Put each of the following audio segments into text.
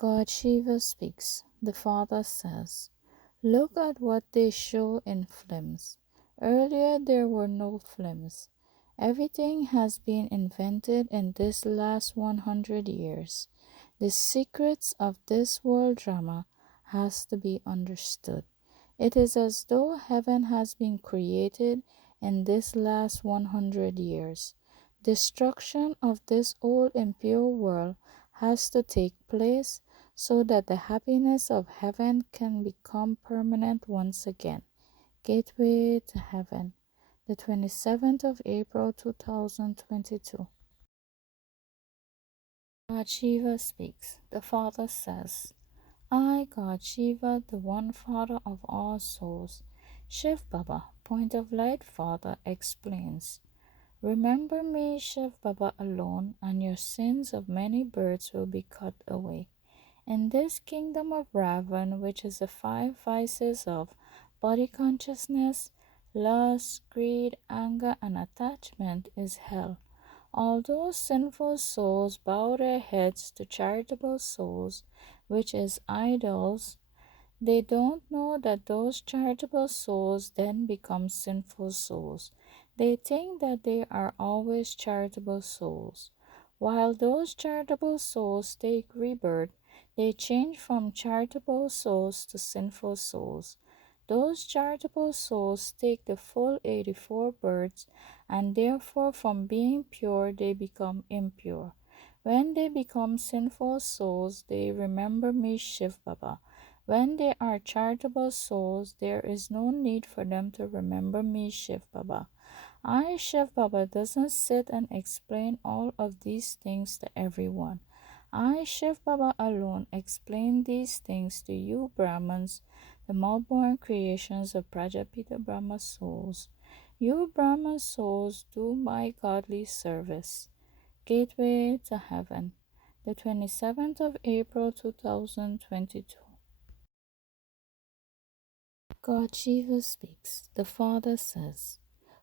God Shiva speaks. The Father says, "Look at what they show in films. Earlier there were no films. Everything has been invented in this last 100 years. The secrets of this world drama has to be understood. It is as though heaven has been created in this last 100 years. Destruction of this old impure world has to take place so that the happiness of heaven can become permanent once again." Gateway to Heaven, the 27th of April 2022. God Shiva speaks. The Father says, "I, God Shiva, the one Father of all souls." Shiv Baba, Point of Light Father, explains, "Remember me, Shiv Baba, alone, and your sins of many births will be cut away. In this kingdom of Ravan, which is the five vices of body consciousness, lust, greed, anger, and attachment, is hell. Although sinful souls bow their heads to charitable souls, which is idols, they don't know that those charitable souls then become sinful souls. They think that they are always charitable souls. While those charitable souls take rebirth, they change from charitable souls to sinful souls. Those charitable souls take the full 84 births, and therefore from being pure they become impure. When they become sinful souls, they remember me, Shiv Baba. When they are charitable souls, there is no need for them to remember me, Shiv Baba. I, Shiv Baba, doesn't sit and explain all of these things to everyone. I, Shiv Baba, alone explain these things to you Brahmins, the malborn creations of Prajapita Brahma souls. You Brahma souls do my godly service." Gateway to Heaven, the 27th of April 2022. God Shiva speaks. The Father says,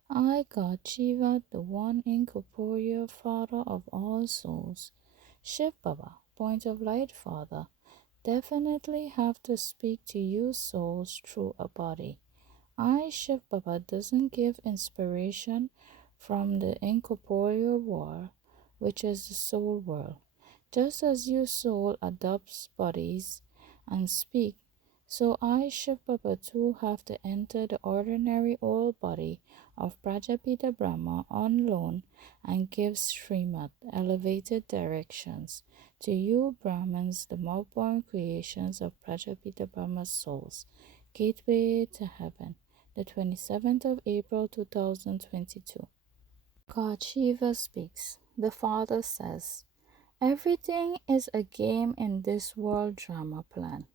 "I, God Shiva, the one incorporeal Father of all souls." Shiv Baba, Point of Light Father, definitely have to speak to you souls through a body. I, Shiv Baba, doesn't give inspiration from the incorporeal world, which is the soul world. Just as you soul adopts bodies and speak, so I, Shiv Baba, too have to enter the ordinary old body of Prajapita Brahma on loan and give Srimad, elevated directions, to you Brahmins, the malborn creations of Prajapita Brahma souls. Gateway to Heaven, the 27th of April 2022. God Shiva speaks. The Father says, "Everything is a game in this world drama plan.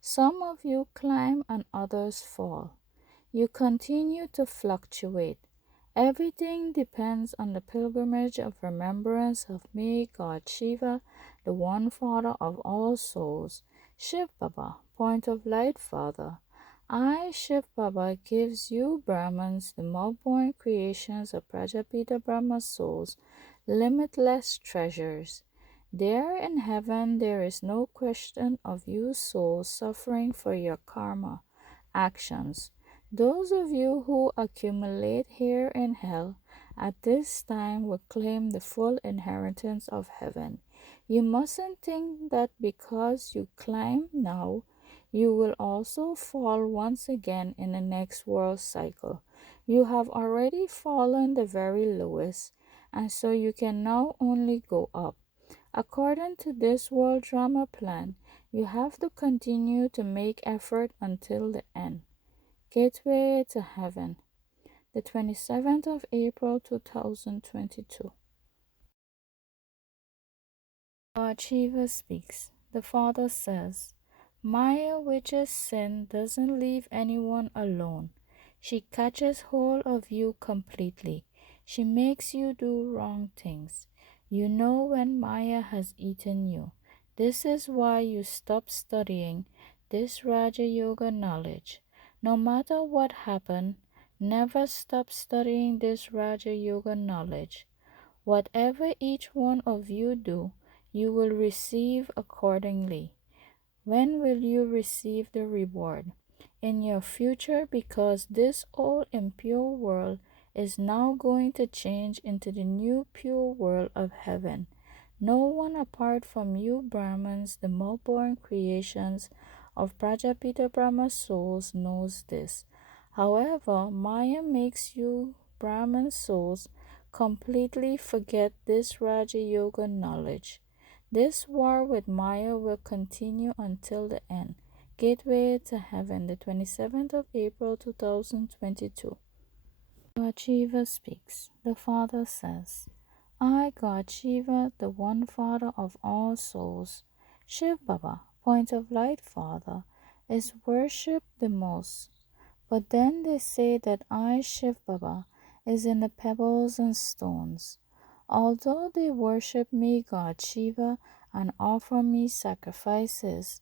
Some of you climb and others fall. You continue to fluctuate. Everything depends on the pilgrimage of remembrance of me, God Shiva, the one Father of all souls. Shiv Baba, Point of Light Father. I, Shiv Baba, gives you Brahmins, the malborn creations of Prajapita Brahma souls, limitless treasures. There in heaven there is no question of you souls suffering for your karma actions. Those of you who accumulate here in hell at this time will claim the full inheritance of heaven. You mustn't think that because you climb now, you will also fall once again in the next world cycle. You have already fallen the very lowest, and so you can now only go up. According to this world drama plan, you have to continue to make effort until the end. Gateway to Heaven, the 27th of April 2022. God Shiva speaks. The Father says, "Maya, which is sin, doesn't leave anyone alone. She catches hold of you completely. She makes you do wrong things. You know when Maya has eaten you. This is why you stop studying this Raja Yoga knowledge. No matter what happened, never stop studying this Raja Yoga knowledge. Whatever each one of you do, you will receive accordingly. When will you receive the reward? In your future, because this old impure world is now going to change into the new pure world of heaven. No one apart from you Brahmins, the more-born creations of Prajapita Brahma souls, knows this. However, Maya makes you Brahman souls completely forget this Raja Yoga knowledge. This war with Maya will continue until the end. Gateway to Heaven, the 27th of April 2022. God Shiva speaks. The Father says, I, God Shiva, the one Father of all souls, Shiv Baba, point of light Father, is worshipped the most. But then they say that I, Shiv Baba, is in the pebbles and stones. Although they worship me, God Shiva, and offer me sacrifices,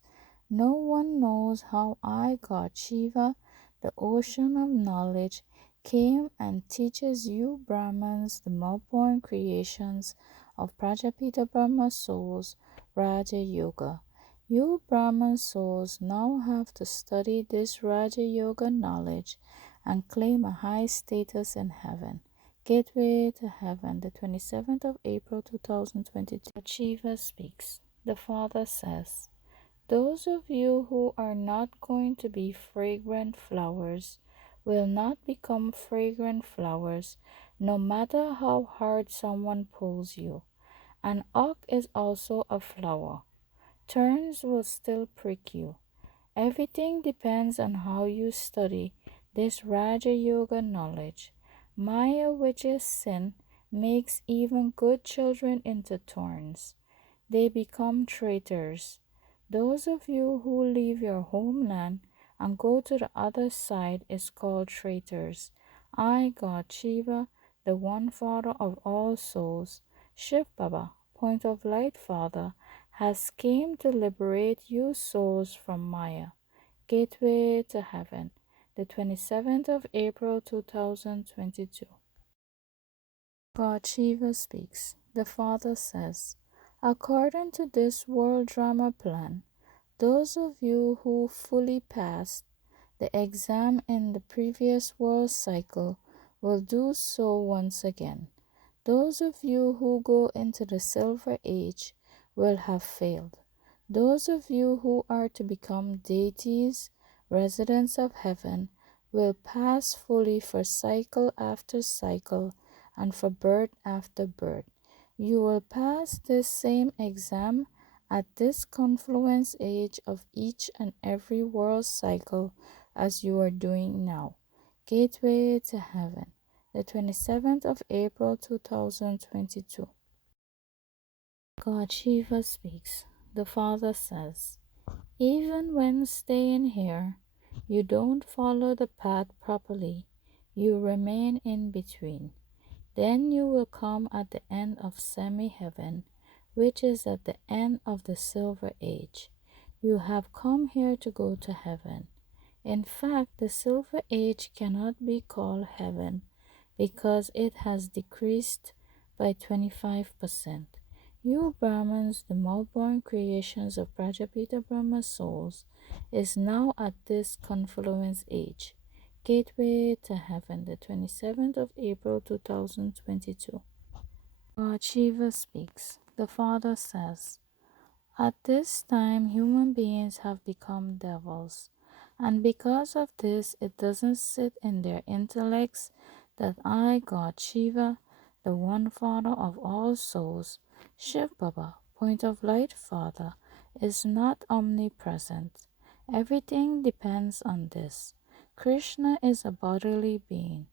no one knows how I, God Shiva, the ocean of knowledge, came and teaches you Brahmins, the more-born creations of Prajapita Brahma souls, Raja Yoga. You Brahman souls now have to study this Raja Yoga knowledge and claim a high status in heaven. Gateway to Heaven, the 27th of April 2022. Shiva speaks. The Father says, those of you who are not going to be fragrant flowers will not become fragrant flowers no matter how hard someone pulls you. An oak is also a flower. Thorns will still prick you. Everything depends on how you study this Raja Yoga knowledge. Maya, which is sin, makes even good children into thorns. They become traitors. Those of you who leave your homeland and go to the other side is called traitors. I, God Shiva, the one Father of all souls, Shiv Baba, point of light Father, has came to liberate you souls from Maya. Gateway to Heaven, the 27th of April 2022. God Shiva speaks. The Father says, according to this world drama plan, those of you who fully passed the exam in the previous world cycle will do so once again. Those of you who go into the Silver Age will have failed. Those of you who are to become deities, residents of heaven, will pass fully for cycle after cycle and for birth after birth. You will pass this same exam at this confluence age of each and every world cycle as you are doing now. Gateway to Heaven, the 27th of April 2022. God Shiva speaks. The Father says, even when staying here, you don't follow the path properly. You remain in between. Then you will come at the end of semi-heaven, which is at the end of the Silver Age. You have come here to go to heaven. In fact, the Silver Age cannot be called heaven because it has decreased by 25%. You Brahmins, the more-born creations of Prajapita Brahma souls, is now at this confluence age. Gateway to Heaven, the 27th of April 2022. God Shiva speaks. The Father says, at this time, human beings have become devils, and because of this, it doesn't sit in their intellects that I, God Shiva, the one Father of all souls, Shiv Baba, point of light Father, is not omnipresent. Everything depends on this. Krishna is a bodily being.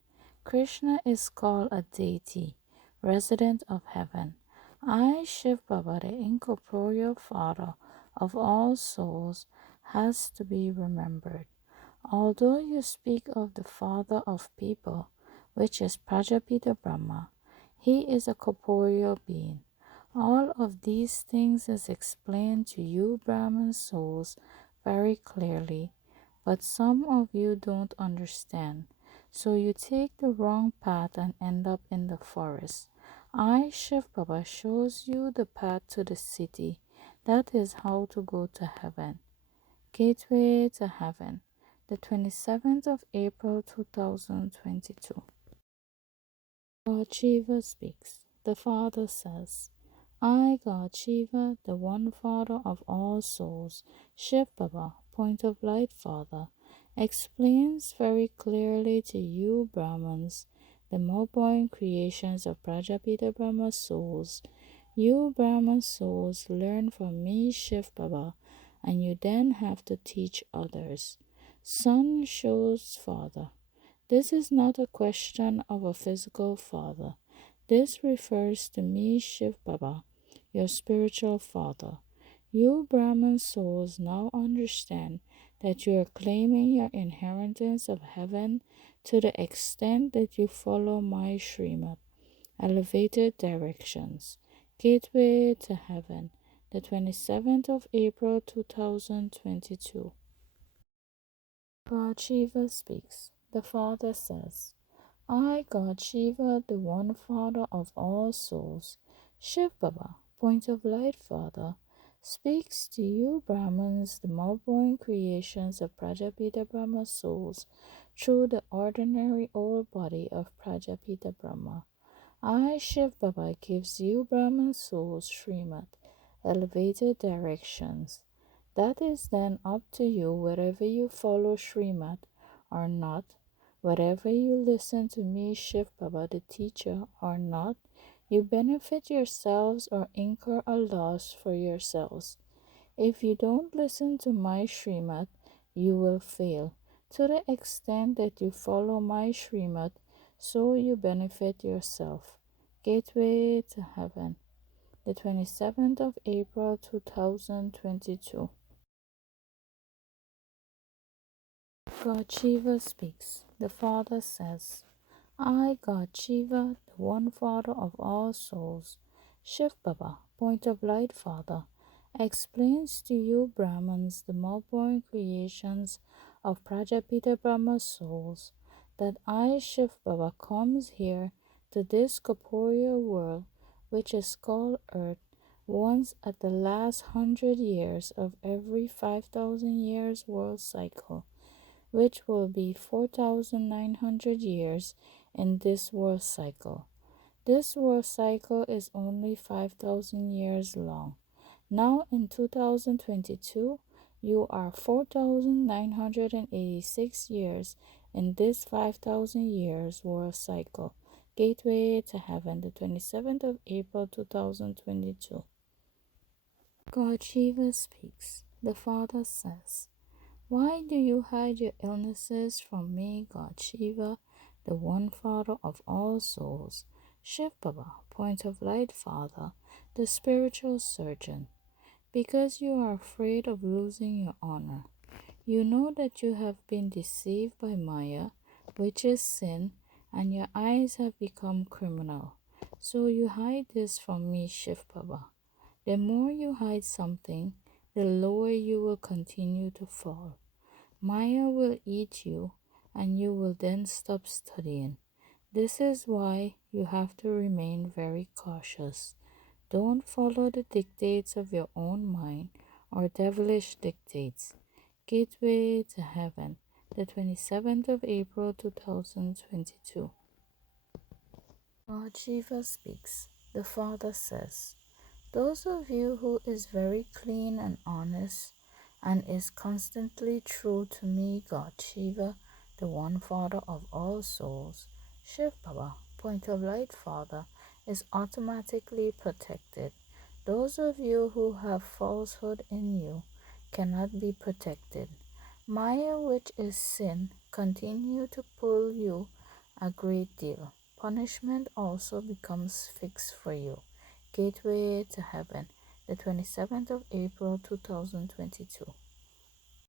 Krishna is called a deity, resident of heaven. I, Shiv Baba, the incorporeal Father of all souls, has to be remembered. Although you speak of the Father of people, which is Prajapita Brahma, he is a corporeal being. All of these things is explained to you Brahman souls very clearly, but some of you don't understand, so you take the wrong path and end up in the forest. I, Shiv Baba, shows you the path to the city. That is how to go to heaven. Gateway to Heaven, the 27th of April 2022. God Shiva speaks. The Father says, I, God Shiva, the one Father of all souls, Shiv Baba, point of light Father, explains very clearly to you Brahmins, the more-born creations of Prajapita Brahma souls. You Brahman souls learn from me, Shiv Baba, and you then have to teach others. Son shows Father. This is not a question of a physical father. This refers to me, Shiv Baba, your spiritual father. You Brahman souls now understand that you are claiming your inheritance of heaven to the extent that you follow my Srimad, elevated directions. Gateway to Heaven, the 27th of April 2022. God Shiva speaks. The Father says, I, God Shiva, the one Father of all souls, Shiv Baba, point of light Father, speaks to you Brahmins, the more-born creations of Prajapita Brahma souls, through the ordinary old body of Prajapita Brahma. I, Shiv Baba, gives you Brahman souls Srimad, elevated directions. That is then up to you whether you follow Srimad or not, whether you listen to me, Shiv Baba, the teacher, or not. You benefit yourselves or incur a loss for yourselves. If you don't listen to my Srimad, you will fail. To the extent that you follow my Srimad, so you benefit yourself. Gateway to Heaven, the 27th of April 2022. God Shiva speaks. The Father says, I, God Shiva, the one Father of all souls, Shiv Baba, point of light Father, explains to you Brahmins, the more-born creations of Prajapita Brahma souls, that I, Shiv Baba, comes here to this corporeal world, which is called Earth, once at the last 100 years of every 5,000 years world cycle, which will be 4,900 years in this world cycle. This world cycle is only 5,000 years long. Now in 2022, you are 4,986 years in this 5,000 years world cycle. Gateway to Heaven, the 27th of April 2022. God Shiva speaks. The Father says, why do you hide your illnesses from me, God Shiva, the one Father of all souls, Shiv Baba, point of light Father, the spiritual surgeon? Because you are afraid of losing your honor. You know that you have been deceived by Maya, which is sin, and your eyes have become criminal. So you hide this from me, Shiv Baba. The more you hide something, the lower you will continue to fall. Maya will eat you, and you will then stop studying. This is why you have to remain very cautious. Don't follow the dictates of your own mind or devilish dictates. Gateway to Heaven, the 27th of April 2022. God Shiva speaks. The Father says, those of you who is very clean and honest and is constantly true to me, God Shiva, the one Father of all souls, Shiv Baba, point of light Father, is automatically protected. Those of you who have falsehood in you cannot be protected. Maya, which is sin, continue to pull you a great deal. Punishment also becomes fixed for you. Gateway to Heaven, the 27th of April 2022.